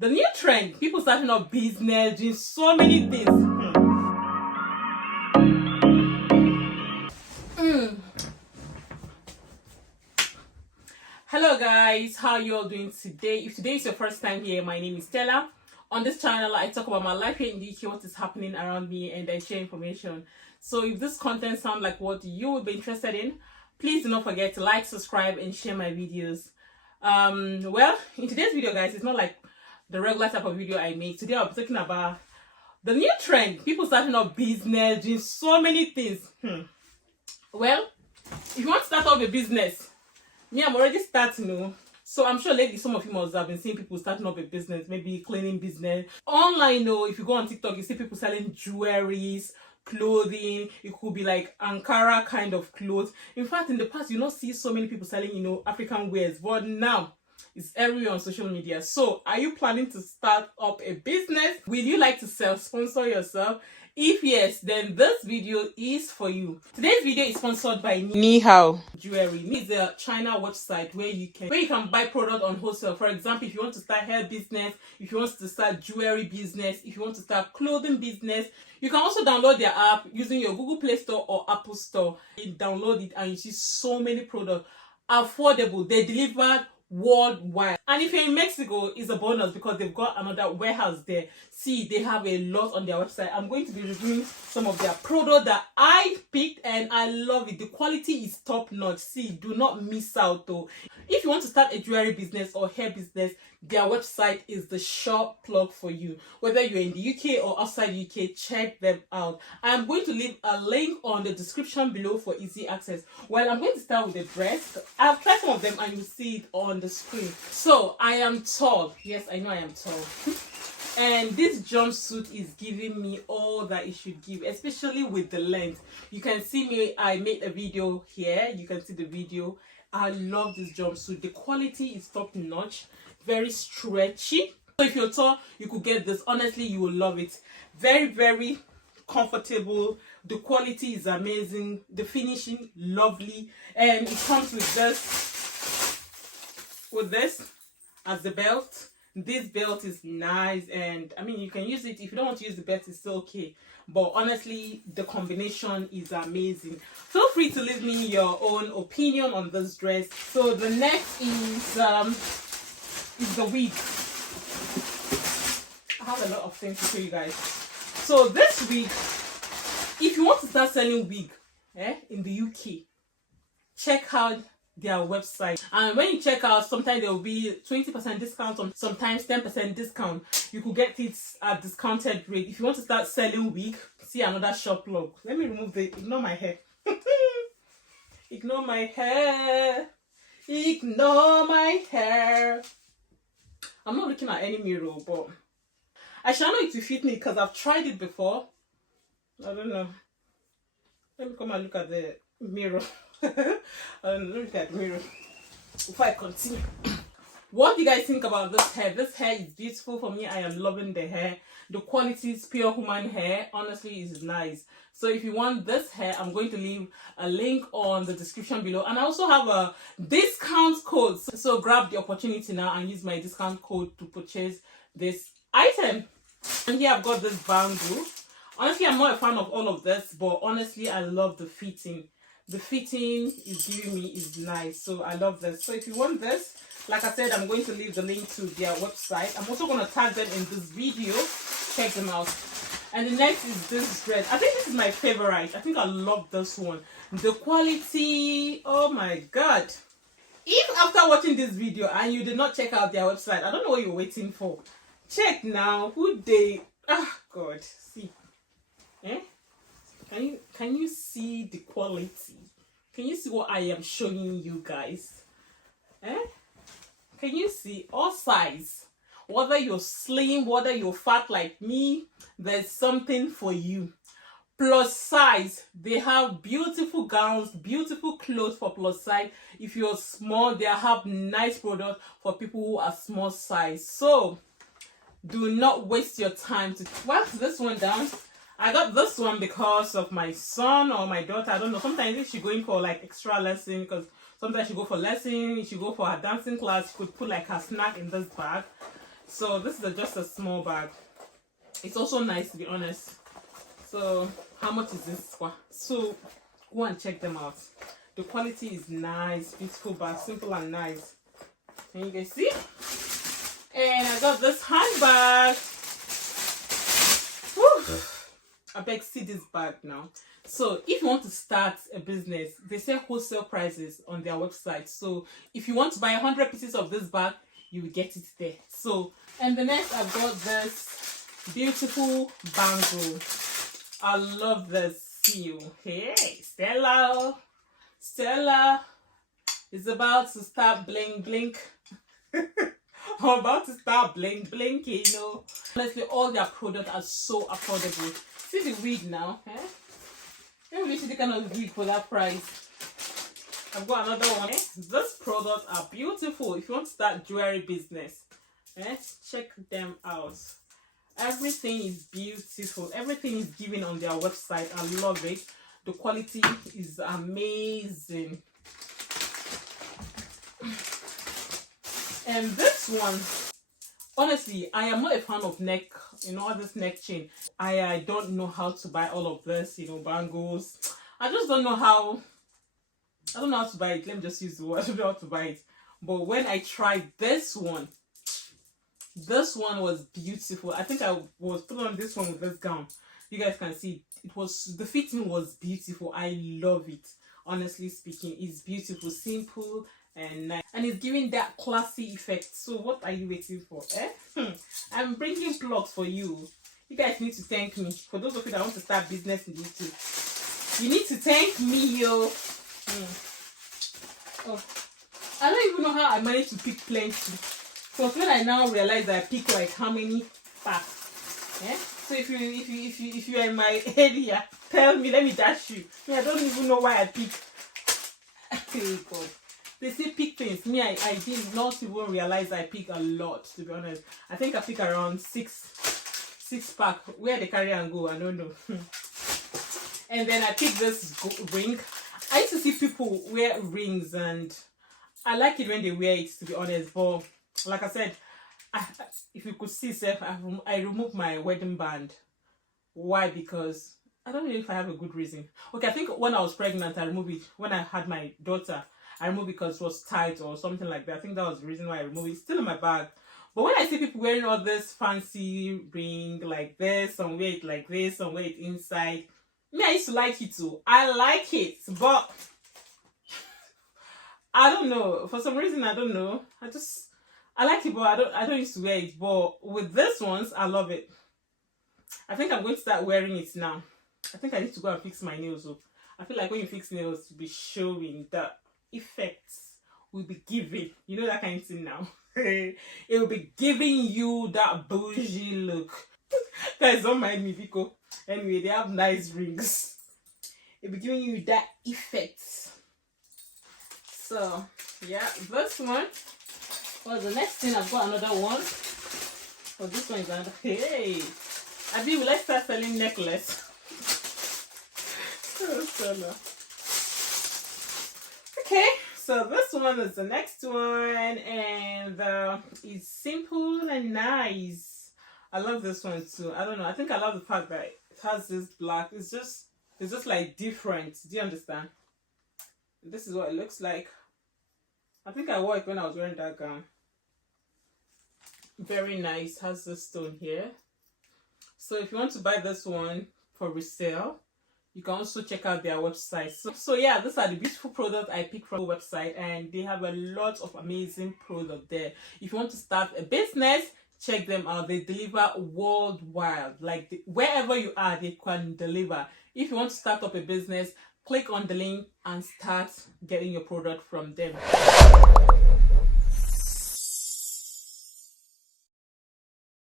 The new trend, people starting up business, doing so many things. Hello guys, how you all doing today? If today is your first time here, my name is Stella. On this channel, I talk about my life here in the UK, what is happening around me, and I share information. So if this content sounds like what you would be interested in, please do not forget to like, subscribe, and share my videos. Well, in today's video, guys, it's not like the regular type of video I make. Today I'll be talking about the new trend, people starting up business, doing so many things. Well, if you want to start up a business, me, I'm already starting. So I'm sure lately some of you must have been seeing people starting up a business, maybe cleaning business online. If you go on TikTok, you see people selling jewelries, clothing. It could be like Ankara kind of clothes. In fact, in the past, you not see so many people selling, African wears, but now it's everywhere on social media. So are you planning to start up a business? Will you like to self-sponsor yourself? If yes, then this video is for you. Today's video is sponsored by Nihaojewelry. It's a China website where you can buy product on wholesale. For example, if you want to start hair business, if you want to start jewelry business, if you want to start clothing business, you can also download their app using your Google Play Store or Apple Store. You download it and you see so many products, affordable. They delivered worldwide. And if you're in Mexico, it's a bonus because they've got another warehouse there. See, they have a lot on their website. I'm going to be reviewing some of their products that I picked and I love it. The quality is top notch. See, do not miss out though. If you want to start a jewelry business or hair business, their website is the sure plug for you. Whether you're in the UK or outside UK, check them out. I'm going to leave a link on the description below for easy access. Well, I'm going to start with the dress. I've tried some of them and you see it on the screen. So I am tall. Yes, I know I am tall. And this jumpsuit is giving me all that it should give, especially with the length. You can see me, I made a video here. You can see the video. I love this jumpsuit. The quality is top notch, very stretchy. So if you're tall, you could get this. Honestly, you will love it. Very, very comfortable. The quality is amazing. The finishing, lovely. And it comes with this as the belt. This belt is nice, and I mean, you can use it. If you don't want to use the belt, it's still okay, but honestly the combination is amazing. Feel free to leave me your own opinion on this dress. So the next is the wig. I have a lot of things to show you guys. So this wig, if you want to start selling wig in the UK, check out their website. And when you check out, sometimes there will be 20% discount, sometimes 10% discount. You could get it at discounted rate. If you want to start selling wig, see another shop log. Let me remove ignore my hair. Ignore my hair. Ignore my hair. I'm not looking at any mirror, but I shall know it will fit me because I've tried it before. I don't know. Let me come and look at the mirror. Look at the mirror before I continue. What do you guys think about this hair? This hair is beautiful for me. I am loving the hair. The quality is pure human hair. Honestly, it's nice. So if you want this hair, I'm going to leave a link on the description below, and I also have a discount code. So grab the opportunity now and use my discount code to purchase this item. And here I've got this bangle. Honestly, I'm not a fan of all of this, but honestly, I love the fitting. The fitting is giving me is nice, so I love this. So if you want this, like I said, I'm going to leave the link to their website. I'm also going to tag them in this video. Check them out. And the next is this dress. I think this is my favorite. I think I love this one. The quality, oh my god. If after watching this video and you did not check out their website, I don't know what you're waiting for. Check now. God, see. Can you see the quality? Can you see what I am showing you guys? Can you see all size? Whether you're slim, whether you're fat like me, there's something for you. Plus size, they have beautiful gowns, beautiful clothes for plus size. If you're small, they have nice products for people who are small size. So do not waste your time to wax this one down. I got this one because of my son or my daughter. I don't know. Sometimes if she's going for like extra lesson, because sometimes she go for lesson, she go for her dancing class, she could put like her snack in this bag. So this is just a small bag. It's also nice, to be honest. So how much is this? So go and check them out. The quality is nice, beautiful bag, simple and nice. Can you guys see? And I got this handbag. Whew. I beg, see this bag now. So if you want to start a business, they sell wholesale prices on their website. So if you want to buy 100 pieces of this bag, you will get it there. So, and the next I've got this beautiful bangle. I love this seal. Hey, Stella is about to start bling. I'm about to start blinking, you know. Honestly, all their products are so affordable. See the wig now, eh? Maybe you see the kind of wig for that price. I've got another one. These products are beautiful. If you want to start jewelry business, check them out. Everything is beautiful. Everything is given on their website. I love it. The quality is amazing. And this one, honestly, I am not a fan of neck, all this neck chain. I don't know how to buy all of this, bangles. I just don't know how. I don't know how to buy it. Let me just use the word. I don't know how to buy it. But when I tried this one was beautiful. I think I was put on this one with this gown. You guys can see the fitting was beautiful. I love it. Honestly speaking, it's beautiful, simple and nice, and it's giving that classy effect. So what are you waiting for? I'm bringing plugs for you. You guys need to thank me. For those of you that want to start business in YouTube, you need to thank me, yo. Oh, I don't even know how I managed to pick plenty. Because when I now realize I pick like how many packs. So if you are in my area, tell me, let me dash you. I don't even know why I pick. Hey God. They say pick things. Me, I did not even realize I pick a lot, to be honest. I think I pick around six pack. Where they carry and go, I don't know. And then I pick this ring. I used to see people wear rings and I like it when they wear it, to be honest. But like I said, if you could see, I removed my wedding band. Why? Because I don't know if I have a good reason. Okay, I think when I was pregnant, I removed it. When I had my daughter, I removed it because it was tight or something like that. I think that was the reason why I removed it. It's still in my bag. But when I see people wearing all this fancy ring like this, some wear it like this, some wear it inside. Me, I used to like it too. I like it, but I don't know. For some reason, I don't know. I like it, but I don't used to wear it. But with this ones, I love it. I think I'm going to start wearing it now. I think I need to go and fix my nails. So I feel like when you fix nails, you'll be showing the effects will be giving. You know that kind of thing now. It will be giving you that bougie look. Guys, don't mind me, Vico. Anyway, they have nice rings. It'll be giving you that effect. So, yeah, this one. Well, the next thing, I've got another one. Oh, this one is another. Hey! Abi, will I start selling necklace? Okay, so this one is the next one, and it's simple and nice. I love this one too. I don't know. I think I love the fact that it has this black. It's just like different. Do you understand? This is what it looks like. I think I wore it when I was wearing that gown. Very nice. Has this stone here. So if you want to buy this one for resale, you can also check out their website. So yeah, these are the beautiful products I picked from the website, and they have a lot of amazing products there. If you want to start a business, check them out. They deliver worldwide. Like wherever you are, they can deliver. If you want to start up a business, click on the link and start getting your product from them.